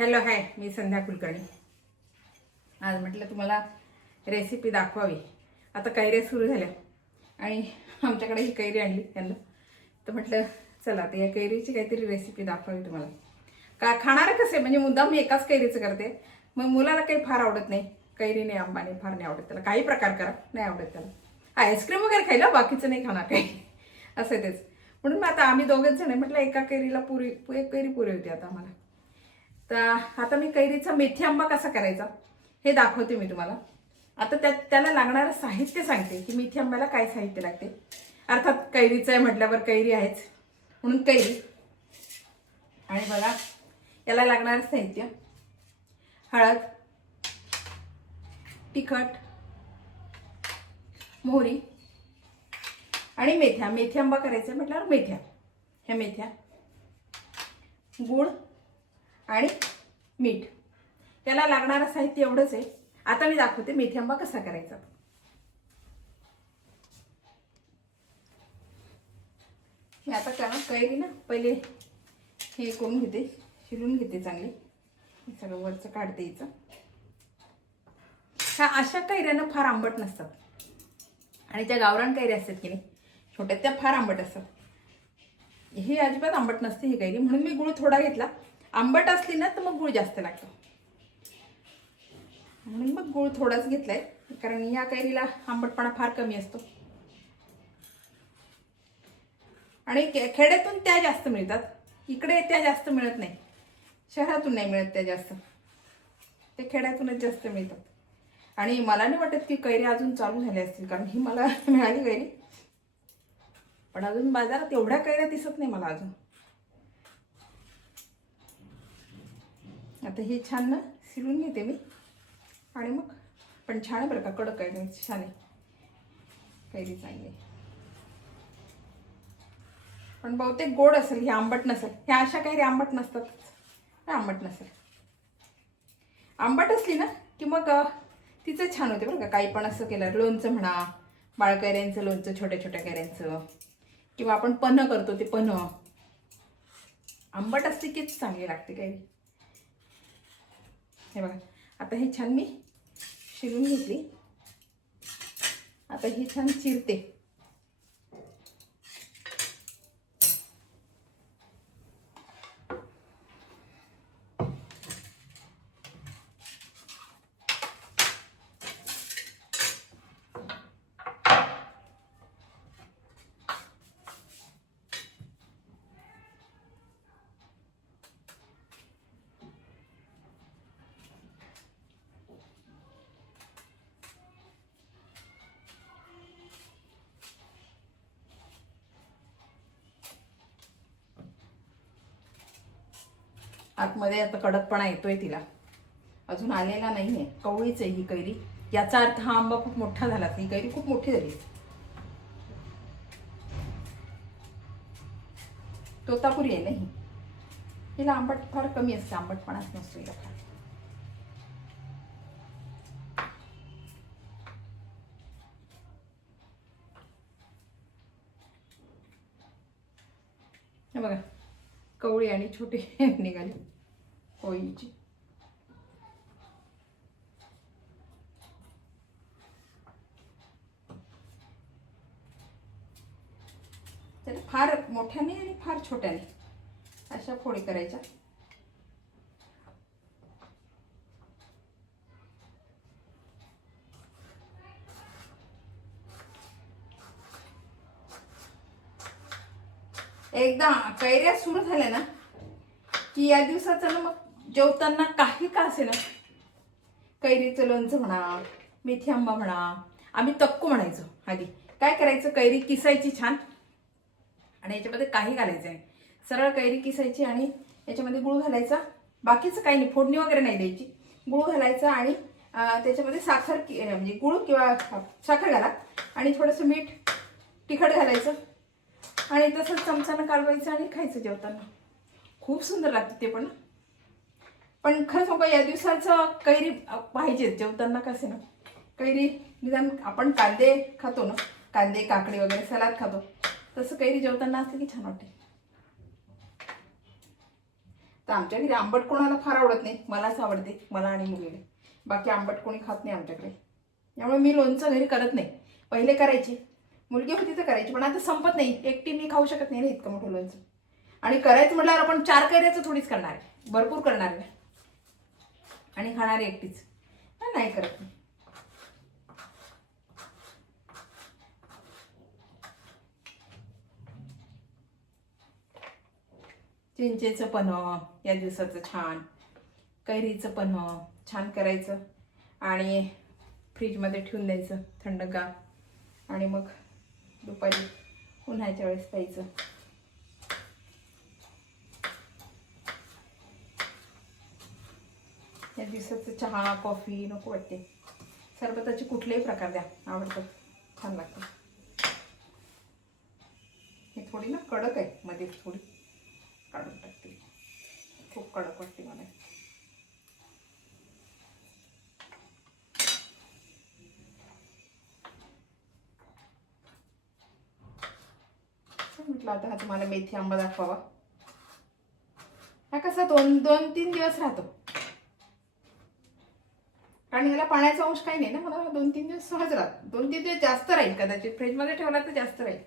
Hello hi, मी संध्या कुलकर्णी. आज म्हटलं तुम्हाला रेसिपी दाखवावी. आता कैऱ्या सुरू झाल्या आणि आमच्याकडे ही कैरी आणली त्यांना, तर म्हटलं चला आता या कैरीची काहीतरी रेसिपी दाखवावी तुम्हाला. का खाणार कसे म्हणजे मुद्दाम मी एकाच कैरीचं करते, मग मुलाला काही फार आवडत नाही. कैरी नाही, आंबा नाही, फार नाही आवडत त्याला. काही प्रकार करा, नाही आवडत त्याला. आईस्क्रीम वगैरे खायला, बाकीचं नाही खाणार काही असं तेच. म्हणून मग आता आम्ही दोघंच जण म्हटलं एका कैरीला एक कैरी पुरी होती आता आम्हाला. तर आता मी कैरीचा मेथी आंबा कसा करायचा हे दाखवते मी तुम्हाला. आता त्याला लागणारं साहित्य सांगते की मेथी आंब्याला काय साहित्य लागते. अर्थात कैरीचं आहे म्हटल्यावर कैरी आहेच, म्हणून कैरी. आणि बघा याला लागणारं साहित्य: हळद, तिखट, मोहरी आणि मेथ्या. मेथी आंबा करायचा म्हटल्यावर मेथ्या, ह्या मेथ्या, गूळ आणि मीठ. त्याला लागणारं साहित्य एवढंच आहे. आता मी दाखवते मेथी आंबा कसा करायचा. मी आता कैरी ना पहिले हे करून घेते, शिरून घेते चांगले. हे सगळं वरचं काढते याचं. ह्या अशा कैऱ्यांना फार आंबट नसतात, आणि त्या गावरान कैऱ्या असतात की नाही छोट्या, त्या फार आंबट असतात. ही अजिबात आंबट नसते ही कैरी, म्हणून मी गुळ थोडा घेतला. आंबट असली ना तर मग गुळ जास्त लागतो, म्हणून मग गुळ थोडाच घेतलाय, कारण या कैरीला आंबटपणा फार कमी असतो. आणि खेड्यातून त्या जास्त मिळतात, इकडे त्या जास्त मिळत नाही. शहरातून नाही मिळत त्या जास्त, ते खेड्यातूनच जास्त मिळतात. आणि मला नाही वाटत की कैरी अजून चालू झाल्या असतील, कारण ही मला मिळाली कैरी, पण अजून बाजारात एवढ्या कैऱ्या दिसत नाही मला अजून. आता हे छान ना शिरून घेते मी, आणि मग पण छान आहे बरं का, कडक आहे, छान आहे कैरी, चांगली. पण बहुतेक गोड असेल, ही आंबट नसेल. ह्या अशा कैरी आंबट नसतात, आंबट नसेल. आंबट असली ना की मग तिचं छान होते बरं का. काही पण असं केलं, लोणचं म्हणा, बाळकैऱ्यांचं लोणचं, छोट्या छोट्या कैऱ्यांचं, किंवा आपण पन्ह करतो ते पन्ह, आंबट असली कीच चांगली लागते कैरी. हे बघा आता हे छान मी शिरून घेतली. आता ही छान चिरते. आतमध्ये आता कडकपणा येतोय तिला, अजून आलेला नाहीये. कवळीच आहे ही कैरी, याचा अर्थ हा आंबा खूप मोठा झाला. ही कैरी खूप मोठी झाली. तोतापुरी आहे नाही, हिला आंबट फार कमी असते, आंबटपणाच नसतो हिला फार. हे बघा कवळी आणि छोटी निघाली कोळीची. तर फार मोठ्याने आणि फार छोट्याने अशा फोडी करायच्या. एकदा कैऱ्या सुरू झाल्या ना की या दिवसाचं ना मग जेवताना काही का असे ना, कैरीचं लोणचं म्हणा, मेथी आंबा म्हणा, आम्ही तक्कू म्हणायचो आधी. काय करायचं, कैरी किसायची छान, आणि याच्यामध्ये काही घालायचं नाही. सरळ कैरी किसायची आणि याच्यामध्ये गुळ घालायचा. बाकीचं काही नाही, फोडणी वगैरे नाही द्यायची. गुळ घालायचा आणि त्याच्यामध्ये साखर म्हणजे गुळ किंवा साखर घाला, आणि थोडंसं मीठ, तिखट घालायचं, आणि तसंच चमचानं कालवायचं आणि खायचं जेवताना. खूप सुंदर लागतं ते पण. पण खरं सांगू या दिवसाचं कैरी पाहिजे जेवताना. कसे ना कैरी, निदान आपण कांदे खातो ना, कांदे काकडी वगैरे सलाद खातो, तसं कैरी जेवताना असलं की छान वाटते. तर आमच्या घरी आंबट कोणाला फार आवडत नाही, मलाच आवडते, मला आणि मुलीला. बाकी आंबट कोणी खात नाही आमच्याकडे, त्यामुळे मी लोणचं घरी करत नाही. पहिले करायची, मुलगी होती तर करायची, पण आता संपत नाही. एकटी मी खाऊ शकत नाही ना इतकं मोठं लोणचं. आणि करायचं म्हटल्यावर आपण 4 कैऱ्याचं थोडीच करणार आहे, भरपूर करणार आहे आणि खाणारी एकटीच, नाही करत मी. चिंचेचं पन्ह या दिवसाचं छान, कैरीचं पन्ह छान करायचं आणि फ्रीजमध्ये ठेवून द्यायचं थंडगार, आणि मग दुपारी उन्हाळ्याच्या वेळेस प्यायचं. या दिवसाचं चहा कॉफी नको वाटते. सरबताचे कुठलेही प्रकार द्या, आवडतात, छान लागतं. हे थोडी ना कडक आहे, मध्ये थोडी काढून टाकते, खूप कडक वाटते मला. म्हटलं आता हा तुम्हाला मेथी आंबा दाखवावा. हा कसा 2-3 दिवस राहतो, कारण ह्याला पाण्याचा अंश काही नाही ना, मला 2-3 दिवस सहज राहत. 2-3 दिवस जास्त राहील कदाचित, फ्रीजमध्ये ठेवला तर जास्त राहील.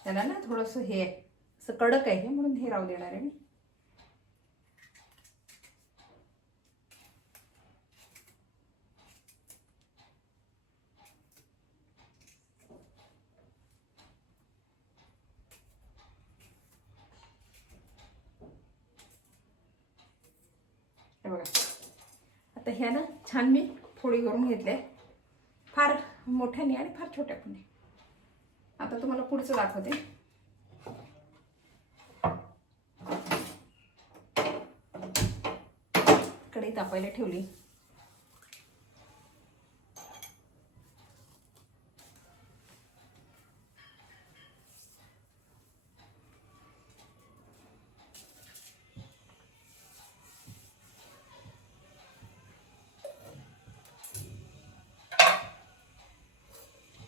त्याला ना थोडंसं हे असं कडक आहे हे, म्हणून हे राहू देणार आहे मी. हे बघा, आता ह्या ना छान मी फोडी करून घेतल्या, फार मोठ्याने आणि फार छोट्या पण. आता तुम्हाला पुढचं दाखवते. कढई तापायला ठेवली.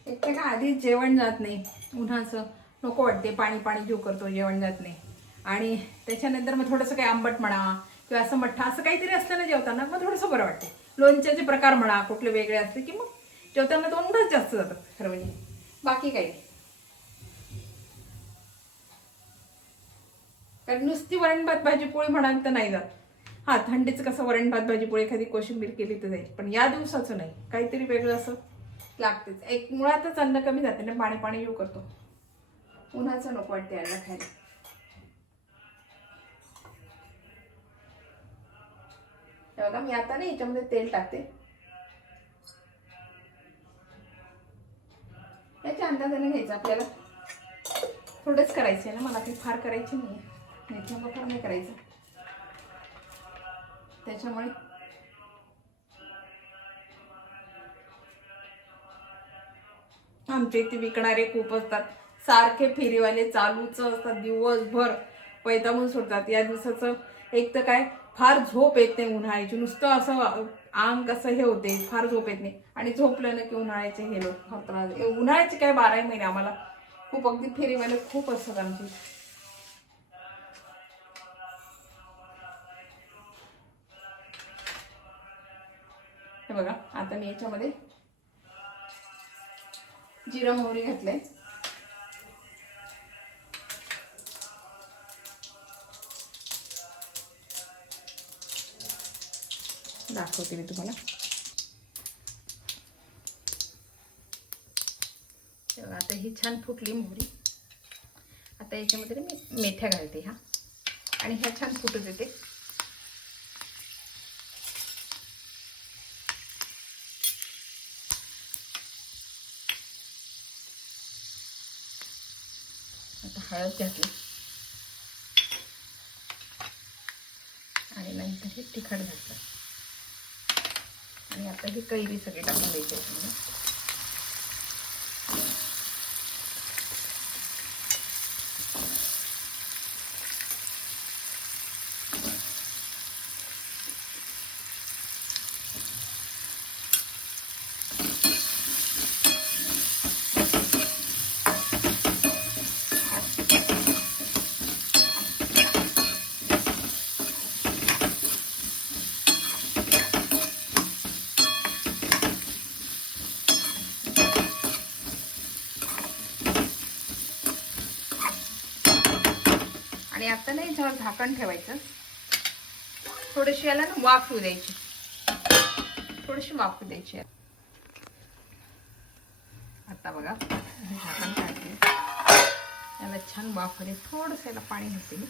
एक तर का आधीच जेवण जात नाही, उन्हाचं नको वाटते, पाणी पाणी जीव करतो, जेवण जात नाही. आणि त्याच्यानंतर मग थोडंसं काही आंबट म्हणा किंवा असं मठ्ठा असं काहीतरी असलं ना जेवताना, मग थोडंसं बरं वाटते. लोणच्याचे प्रकार म्हणा कुठले वेगळे असते की मग जेवताना 2 तास जास्त जातात खरं म्हणजे, बाकी काही. कारण नुसती वरण भात भाजी पोळी म्हणाल तर नाही जात. हा, थंडीचं कसं वरण भात भाजी पोळी एखादी कोशिंबीर केली तर जाईल, पण या दिवसाचं नाही, काहीतरी वेगळं असं लागतेच. एक मुळातच अन्न कमी जाते ना, पाणी पाणी येऊ करतो, उन्हाचं नको वाटते अन्न खायला. बघा मी आता नाही याच्यामध्ये तेल टाकते, याच्या अंदाजाने घ्यायचं आपल्याला. थोडंच करायचं आहे ना, मला काही फार करायची नाही, मेथी आंबा फार नाही करायचं, त्याच्यामुळे आमच्या इथे विकणारे खूप असतात, सारखे फेरीवाले चालूच असतात, दिवसभर पैतामून सोडतात. या दिवसाचं एक तर काय, फार झोप येत नाही उन्हाळ्याची, नुसतं असं अंग कसं हे होते, फार झोप येत नाही. आणि झोपलं ना की उन्हाळ्याचे हे लोक फार त्रास, उन्हाळ्याचे काय 12 महिने आम्हाला खूप, अगदी फेरीवाले खूप असतात आमची. हे बघा, आता मी याच्यामध्ये जिरं मोहरी घातले, दाखवते मी तुम्हाला. आता ही छान फुटली मोहरी. आता याच्यामध्ये मी मेथ्या घालते हा, आणि ह्या छान फुटू देते. आता हळद घातली, आणि नंतर हे तिखट घातलं आणि आता ही कैरी सगळी टाकून द्यायची आहे. आणि आता नाही याच्यावर झाकण ठेवायचं. थोडीशी याला ना वाफ येऊ द्यायची, थोडीशी वाफ येऊ द्यायची. आता बघा झाकण काढते, याला छान वाफ येते. थोडंसं याला पाणी घालते मी.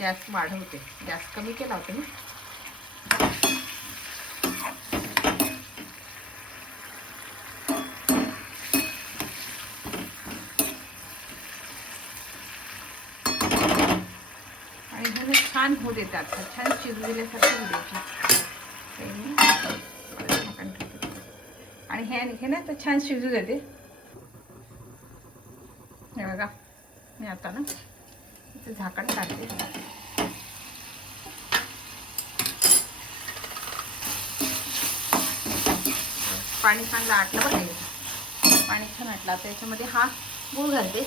गॅस वाढवते, गॅस कमी केला होता मी. छान होऊ देतात, छान शिजू दिल्यासारखं होऊ द्यायची. आणि हे ना तर छान शिजू देते. हे बघा मी आता ना इथे झाकण काढते. पाणी छान आटलं बघा, पाणी छान आटलं. आता याच्यामध्ये हा गूळ घालते.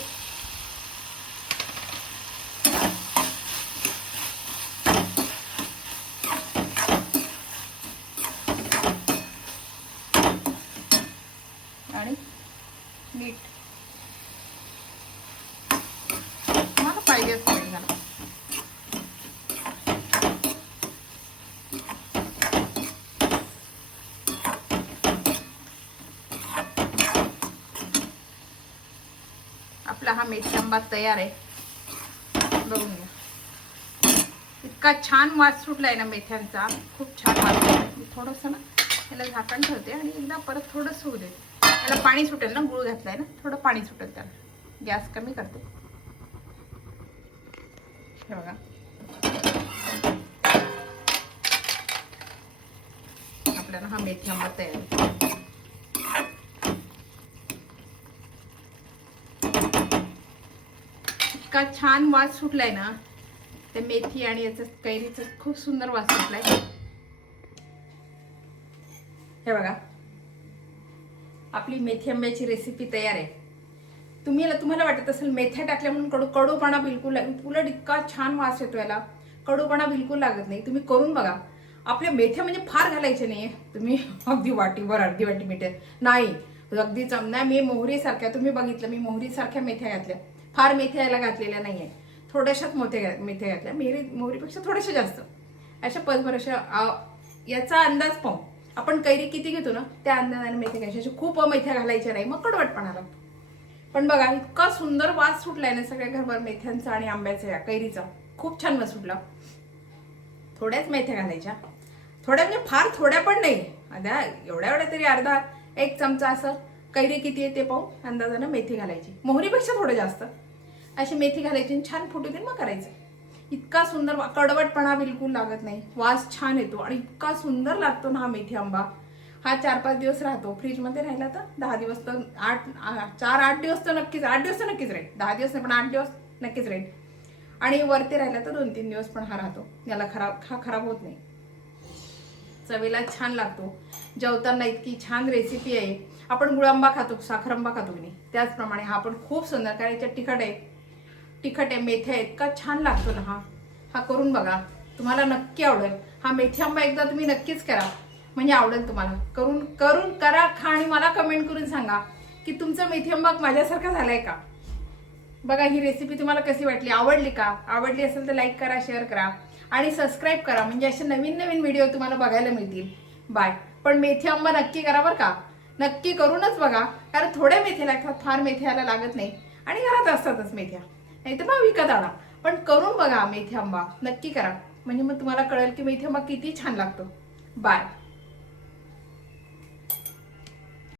आणि मीठ मला पाहिजे असं मीठ घाला. आपला हा मेथी आंबा तयार आहे. बघून घ्या, इतका छान वास सुटलाय ना मेथ्यांचा, खूप छान वास सुटलाय. मी थोडंसं ना त्याला झाकण ठेवते आणि एकदा परत थोडंसं होऊ देते. त्याला पाणी सुटेल ना, गूळ घातलाय ना, थोडं पाणी सुटेल त्याला. गॅस कमी करते. हे बघा आपल्याला हा मेथी आंबा तयार. इतका छान वास सुटलाय ना, ते मेथी आणि याचा कैरीचा खूप सुंदर वास सुटलाय. हे बघा आपली मेथी आंब्याची रेसिपी तयार आहे. तुम्हाला वाटत असेल मेथ्या टाकल्या म्हणून कडूपणा बिलकुल, उलट इतका छान वास येतो याला, कडूपणा बिलकुल लागत नाही. तुम्ही करून बघा. आपल्या मेथ्या म्हणजे फार घालायचे नाहीये, तुम्ही अगदी वाटीभर, अर्धी वाटी मेथ्या नाही, अगदी चमना. मी मोहरी सारख्या, तुम्ही बघितलं मी मोहरी सारख्या मेथ्या घातल्या, फार मेथ्या याला घातलेल्या नाहीये. थोड्याशाच मेथ्या घातल्या, मोहरीपेक्षा थोड्याशा जास्त. अशा पसभर याचा अंदाज पाहू आपण कैरी किती घेतो ना, त्या अंदाजाने मेथ्या घ्यायच्या. खूप मेथ्या घालायच्या नाही, मग कडवटपणा लागतो. पण बघा इतका सुंदर वास सुटलाय ना सगळ्या घरभर मेथ्यांचा आणि आंब्याचा, या कैरीचा खूप छान वास सुटला. थोड्याच मेथ्या घालायच्या, थोड्या म्हणजे फार थोड्या पण नाही, आता एवढ्या तरी अर्धा एक चमचा असं. कैरी किती आहे ते पाहून अंदाजानं मेथी घालायची, मोहरीपेक्षा थोडं जास्त अशी मेथी घालायची. छान फुटू दे मग करायचं. इतका सुंदर, कडवटपणा बिलकुल लागत नाही, वास छान येतो आणि इतका सुंदर लागतो ना हा मेथी आंबा. हा 4-5 दिवस राहतो. फ्रीजमध्ये राहिला तर 10 दिवस तर 4-8 दिवस तर नक्कीच, 8 दिवस तर नक्कीच राहील. 10 दिवस नाही पण 8 दिवस नक्कीच राहील. आणि वरती राहिला तर 2-3 दिवस पण हा राहतो. याला खराब होत नाही. चवीला छान लागतो. जेवताना इतकी छान रेसिपी आहे. आपण गुळांबा खातो, साखर आंबा खातो की नाही, त्याचप्रमाणे हा पण खूप सुंदर. कारण याच्यात तिखट आहे, मेथ्या इतका छान लागतो ना हा करून बघा, तुम्हाला नक्की आवडेल. हा मेथी आंबा एकदा तुम्ही नक्कीच करा, म्हणजे आवडेल तुम्हाला. करून करा, खा आणि मला कमेंट करून सांगा की तुमचा मेथी आंबा माझ्यासारखा झालाय का. बघा ही रेसिपी तुम्हाला कशी वाटली, आवडली का? आवडली असेल तर लाईक करा, शेअर करा आणि सबस्क्राईब करा, म्हणजे असे नवीन व्हिडिओ तुम्हाला बघायला मिळतील. बाय. पण मेथी आंबा नक्की करा बरं का, नक्की करूनच बघा. कारण थोड्या मेथ्या लागतात, फार मेथ्याला लागत नाही आणि घरात असतातच मेथ्या, नाही तर मग विकत आणा. पण करून बघा मेथी आंबा नक्की करा, म्हणजे मग तुम्हाला कळेल की मेथी आंबा किती छान लागतो. बाय.